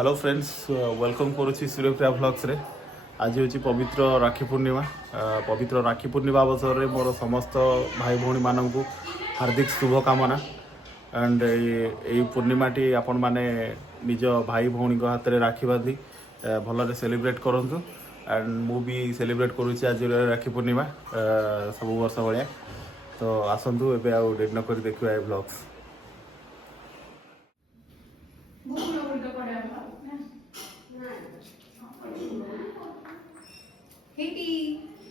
Hello friends welcome करुच्ची सूर्यप्रिया blogs रे आज हूँ पवित्र राखी पूर्णिमा पवित्र राखी पूर्णिमा अवसर में मोर समस्त भाई भौणी मानू हार्दिक शुभकामना एंड यही पूर्णिमाटी आपण मैंने निज भाई भौणी हाथ में राखी बांधि भलरे सेलिब्रेट करूँ एंड मु भी सेलिब्रेट करुच्ची आज राखी पूर्णिमा सब वर्ष भाया तो आसतु एवं आउ डेट नक देखा ए ब्लॉग्स।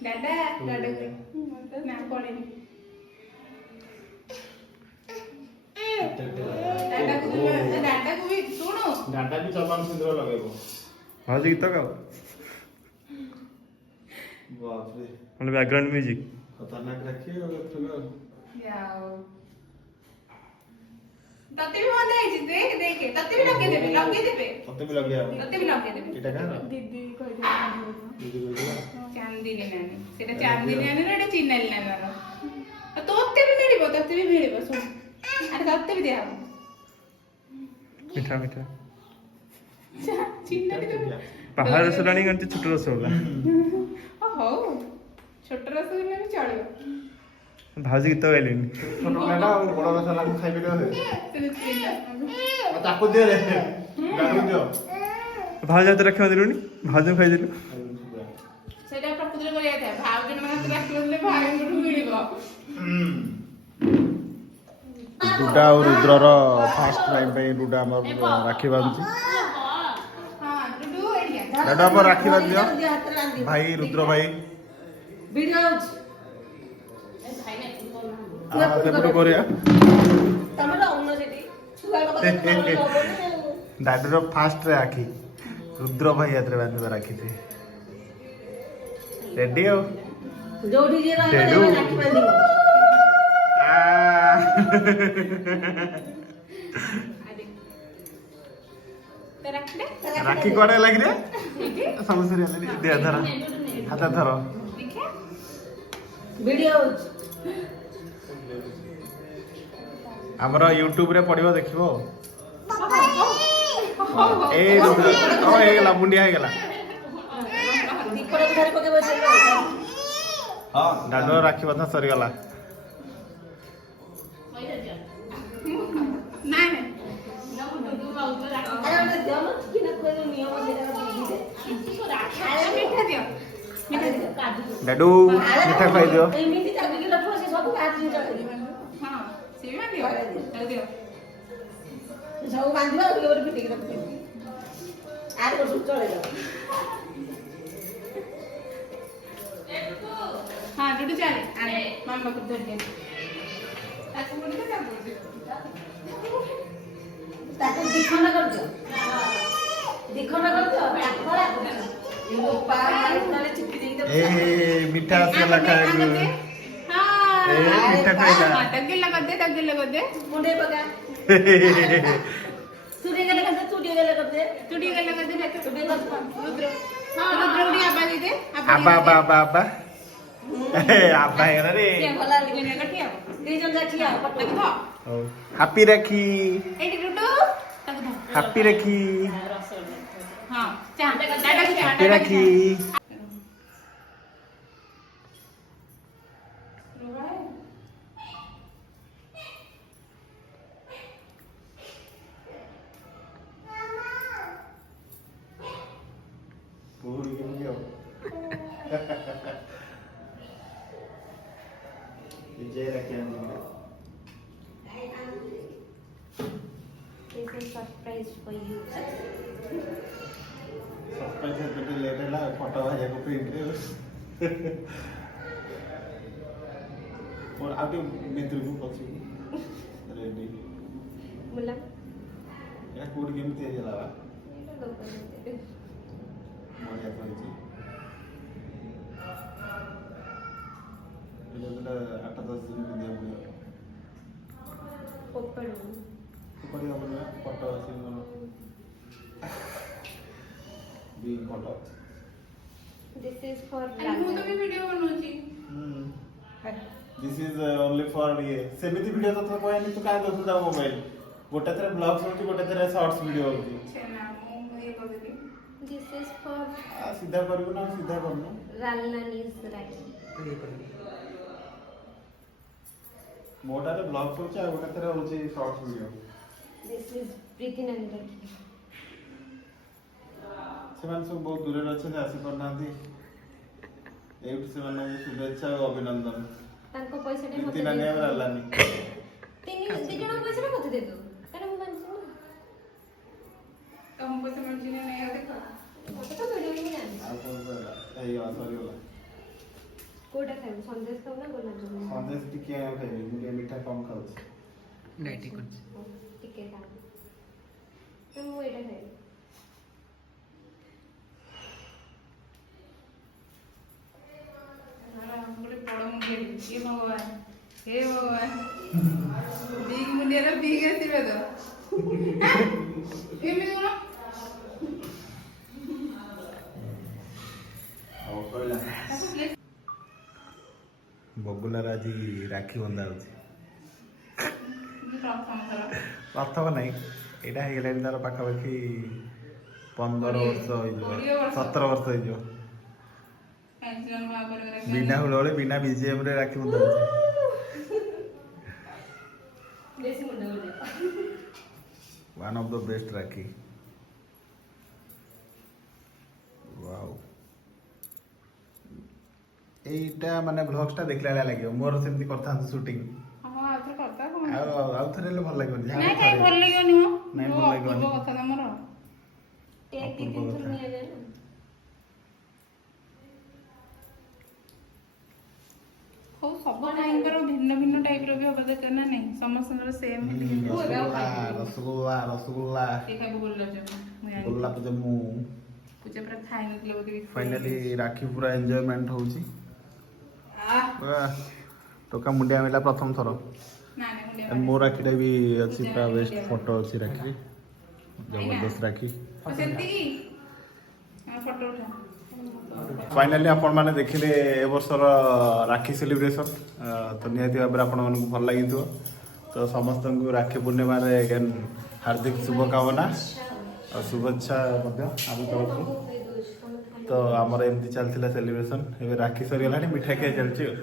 दादा दादा ना पड़े दादा को भी सुनो डाटा भी चलमान सिंदूर लगेबो हाँ जी गीत गाओ बाप रे मतलब बैकग्राउंड म्यूजिक खतरनाक रखिए और थोड़ा याओ तते भी मजा आई देख देख तते भी लगे देबे तते भी लगे एटा का दीदी कहि दे दीदी बोल चांदीनी नानी सेटा चांदीनी नानी रे एटा चिन्नाली नानी तोते भी मिलिबो सुन अरे तते भी दिया मिठा मिठा चिन्नाली तो पहाड़ रसगुल्ला नहीं छोट रसगुल्ला हो छोट रसगुल्ला भी चलिबो भाजी गीत गाइलेनी छोट मेला और बड़ रसगुल्ला को खाइ दे ताको दे रे गाड़ी दियो भाजी हाथ रखा दिलुनी भाजी खाई दिलु सेटा प्रकृति को जाता है भाव जन मन राखि बदले भाई मुठु मिलिबो रुडा और रुद्रर फास्ट टाइम पे रुडा हमर राखी बांधची हां डुडू एडिया दादा पर राखी बांध दियो भाई रुद्र भाई वीडियोज आ सेपट कोरिया तमरा उन्न सेठी छुआ को दादर फास्ट रे राखी रुद्र भाई यात्रे बांध राखी थी रेडी हो जोडी जे डेडू। रहबे राखी बांधिबो तो रख दे राखी कोड़े लग रे समझ रे दे धर हाथ धर देखे वीडियोज हमर YouTube रे पडिबो देखिबो ए रुद्र ओ ए गेला मुंडिया हे गेला दीपक घर पके बसे हां दादर राखी बंधा सरी गेला नहीं अरे हम देलो कि न कोई नियम देला मीठा दियो डडू मीठा खाई दियो एमिति ताकि के लठो से सब काट दिन चले हां सीमा दियो दियो सब बांधिबा और और फिटे के रख आर को सुच चले जाओ हां डुडू चले आने मामा को धर दे ताकू बोल दे ताकि दिखन कर दियो दिखन कर दियो ताकरा ये पा तले चिपकी दे ए मीठा से लगा हां ए मीठा खाइला हां तगेल लगा दे मुंडे बगा सूर्य के लगा दे सूर्य के लगा दे टूटी के लगा दे सूर्य का रुद्र रुद्र उड़ी आवाज दे आबा आबा आबा आबा ए आबा हे रे ये भला लेकिन ये कटिया तीन जन जाचिया पटना देखो हैप्पी राखी एटी डुडू तक दो हैप्पी राखी हां चा दादा की हैप्पी राखी पूरी के लियो विजय राखी आंदी This is surprise for you. Surprise बेटे लेट है फोटो भाई को प्रिंट रे और आगे मित्र को पछी रेडी मुला या कोड गेम ते जलावा मजा करछि इले 8-10 दिन दिया बुआ ओपन ऊपर अपना फोटो आसी भी फोटो This is for ମୁଁ ତ ବି ଭିଡିଓ ବନଉଛି दिस इज ओनली फॉर ये सेमिति वीडियो तो कहनी तू काहे दोस जा मोबाइल गोटे थरे ब्लॉग्स होची गोटे थरे शॉर्ट्स वीडियो होची ଛେନା ମୁଁ ଇଏ କରିଦେବି। This is for ସିଧା କରିବୁ ନା ସିଧା କରୁନୁ Ralnani's Rakhi. ମୋଟାରେ ବ୍ଲଗ୍ ହଉଛି ଆଉ ଗୋଟେ ଥରେ ହଉଛି short video. This is Preeti Nani Rakhi. ସେମାନେ ସବୁ ବହୁତ ଦୂରରେ ଅଛନ୍ତି ଆସିପାରୁନାହାନ୍ତି। ଏଇଠୁ ସେମାନଙ୍କୁ ଶୁଭେଚ୍ଛା ଓ ଅଭିନନ୍ଦନ। ତାଙ୍କ ପଇସାଟା ପ୍ରୀତି ମତେ ନାନୀ ଆଉ ଦେଇଦବୁ। ରାଲାନୀ। ଦି ଜଣ ପଇସାଟା ମତେ ଦେଇଦବୁ। କାରଣ ମୁଁ ଜାଣିଛି ନା। ତମ ପଇସା ମିଳୁଛି ନା ନାହିଁ ଆଉ ଦେଖ। ମତେ ତ ମିଳିବନି ମୁଁ ଜାଣିଛି। ଆଉ କଣ କହିଲା? ହେଇଗଲା ସରିଗଲା। କୋଉଟା ଖାଇବୁ? ସନ୍ଦେଶ ଖାଉ ନା ଗୋଲାପଜାମୁନ? ସନ୍ଦେଶ ଟିକେ ଖାଇବି ମୁଁ ଟିକେ ମିଠା କମ୍ ଖାଉଛି। ହଉ, ଟିକେ ଖା। ତ ମୁଁ ଏଇଟା ଖାଇବି। ଗୋଟେ ବଡ଼ ମୁଣ୍ଡିଆ ହେ ଭଗବାନ ହେ ଭଗବାନ ବିଗ୍ ମୁଣ୍ଡିଆର ବିଗ୍ ଆସିବେ ତ ଏମିତି କଣ ହଉ କହିଲା। ବଗୁଲାର ଆଜି ରାକ୍ଷୀ ବନ୍ଧା ହଉଛି। ପ୍ରଥମ ନାହିଁ ଏଇଟା ହେଇଗଲାଣି ତାର ପାଖାପାଖି 15 ବର୍ଷ ହେଇଯିବ 17 ବର୍ଷ ହେଇଯିବ। ବିନା ହୁଳହୁଳି ବିନା BGM ରେ ରାକ୍ଷୀ ବନ୍ଧା ହଉଛି। ବେଶୀ ମୁଣ୍ଡ ବୁଲେଇବ। One of the best Rakhi. Wow এইটা ମାନେ ଭ୍ଲଗ୍ସଟା ଦେଖିଲା ଭଳିଆ ଲାଗିବ। ମୋର ସେମିତି କରିଥାନ୍ତୁ ସୁଟିଂ। ହଁ ଆଉଥରେ କରିଦବା କଣ ଆଉ ଥରେ ହେଲେ ଭଲ ଲାଗିବନି। ନାଇଁ କାଇଁ ଭଲ ଲାଗିବନି ମ ନାଇଁ ଭଲ ଲାଗିବନି। ଅପୂର୍ବ କଥା ତମର ଟେକ୍ ଦି ତିନି ଥର ନିଆଯାଏ ନା। ହଉ ସବୁ ଭାଇଙ୍କର ଭିନ୍ନ ଭିନ୍ନ ଟାଇପର ବି ହବା ଦରକାର ନା ନାଇଁ ସମସ୍ତଙ୍କର ସେମ୍ ରସଗୋଲା ରସଗୋଲା ସେ ଖାଇବ ଗୋଲାପଜାମୁନ ମୁଁ ଜାଣିଛି ଗୋଲାପଜାମୁ। ପୂଜା ପୁରା ଖାଇନଥିଲେ ବୋଧେ ବି ଫାଇନାଲି ରାକ୍ଷୀ ପୁରା ଏନ୍ଜୟମେଣ୍ଟ ହଉଛି। ଆଃ ଟୋକା ମୁଣ୍ଡିଆ ମିଳିଲା ପ୍ରଥମ ଥର। ନାଇଁ ମୁଣ୍ଡିଆ And ମୋ ରାକ୍ଷୀଟା ବି ଅଛି ପୂଜା ପୁରା ମୁଣ୍ଡିଆ ବେଷ୍ଟ ମାରିଲା। ଫଟୋ ଅଛି ରାକ୍ଷୀ। ଜବରଦସ୍ତ ରାକ୍ଷୀ। ସେତିକି ଫଟୋ ଉଠା ଫାଇନାଲି ଆପଣମାନେ ଦେଖିଲେ ଏ ବର୍ଷର ରାକ୍ଷୀ ସେଲିବ୍ରେସନ୍। ତ ନିହାତି ଭାବରେ ଆପଣମାନଙ୍କୁ ଭଲ ଲାଗିଥିବ। ତ ସମସ୍ତଙ୍କୁ ରାକ୍ଷୀ ପୂର୍ଣ୍ଣିମାରେ ଏଗେନ୍ ହାର୍ଦ୍ଦିକ ଶୁଭକାମନା ଆଉ ଶୁଭେଚ୍ଛା ମଧ୍ୟ ଆମ ତରଫରୁ। ତ ଆମର ଏମିତି ଚାଲିଥିଲା ସେଲିବ୍ରେସନ୍। ଏବେ ରାକ୍ଷୀ ସରିଗଲାଣି ମିଠା ଖିଆ ଚାଲିଛି ଆଉ।